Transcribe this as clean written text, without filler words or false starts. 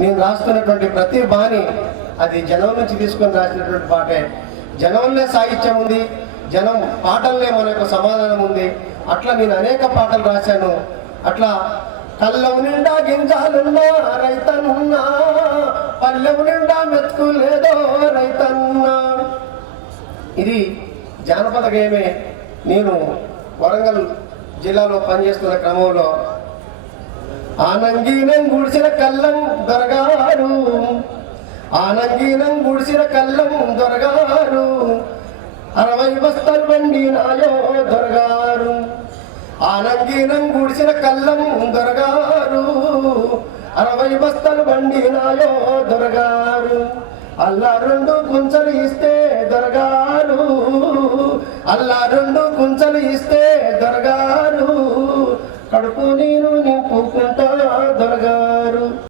నేను రాస్తున్నటువంటి ప్రతి బాణి అది జనం నుంచి తీసుకొని రాసినటువంటి పాటే. జనంలో సాహిత్యం ఉంది, జనం పాటల్లే మన యొక్క సమాధానం ఉంది. అట్లా నేను అనేక పాటలు రాశాను. అట్లా కళ్ళం నిండా గింజాలున్నా రైతన్నా, పల్లెం నిండా మెతుకు లేదో రైతన్నా. ఇది జానపద గేయమే. నేను వరంగల్ జిల్లాలో పనిచేస్తున్న క్రమంలో ఆనంగీనం గుడిసిన కళ్ళం దొరగారు, ఆనంగీనం గుడిసిన కళ్ళం దొరగారు, 60 బస్తాలు బండి నాయో దొరగారు. ఆనంగీనం గుడిసిన కళ్ళం దొరగారు, 60 బస్తాలు బండి నాయో దొరగారు. అల్లా 2 కుంచలు ఇస్తే దొరగారు, అల్లా 2 కుంచలు ఇస్తే దొరగారు, కడుపు నీరు నింపుకుంటా దొరగారు.